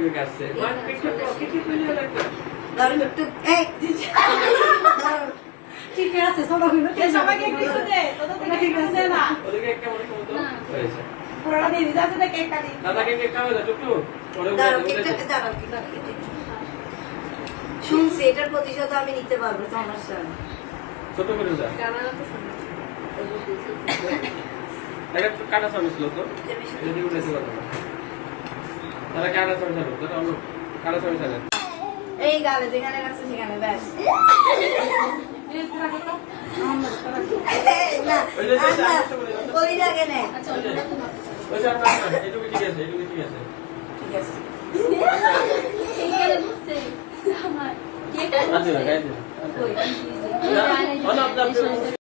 করে কাটছে মার পিঠে পকেটে তুলে রাখতে দাঁড়ান একটু এই ঠিক আছে সবাই সবাইকে একটু দে তোদের থেকে ঠিক আছে না ওদিকে কেমন সমতো হয়েছে পুরোটা দিয়ে দিতে আছে কেক কাটি দাদাকে কে খাবে না টুকু ওরে দাঁড়ান শুনছি এটার প্রতিশোধ আমি নিতে পারবো সমস্যা নেই ছোট করে যা এটা কাটা সামিস লো তো যদি উঠেছে কথা তারা কাটা সামিস লো তো আমরা কাটা সামিস আনে এই গালে যেখানে রাখছে সেখানে ব্যাস না কই লাগে না ওই স্যার না এটুকু ঠিক আছে ঠিক আছে আচ্ছা গাইছে কই না না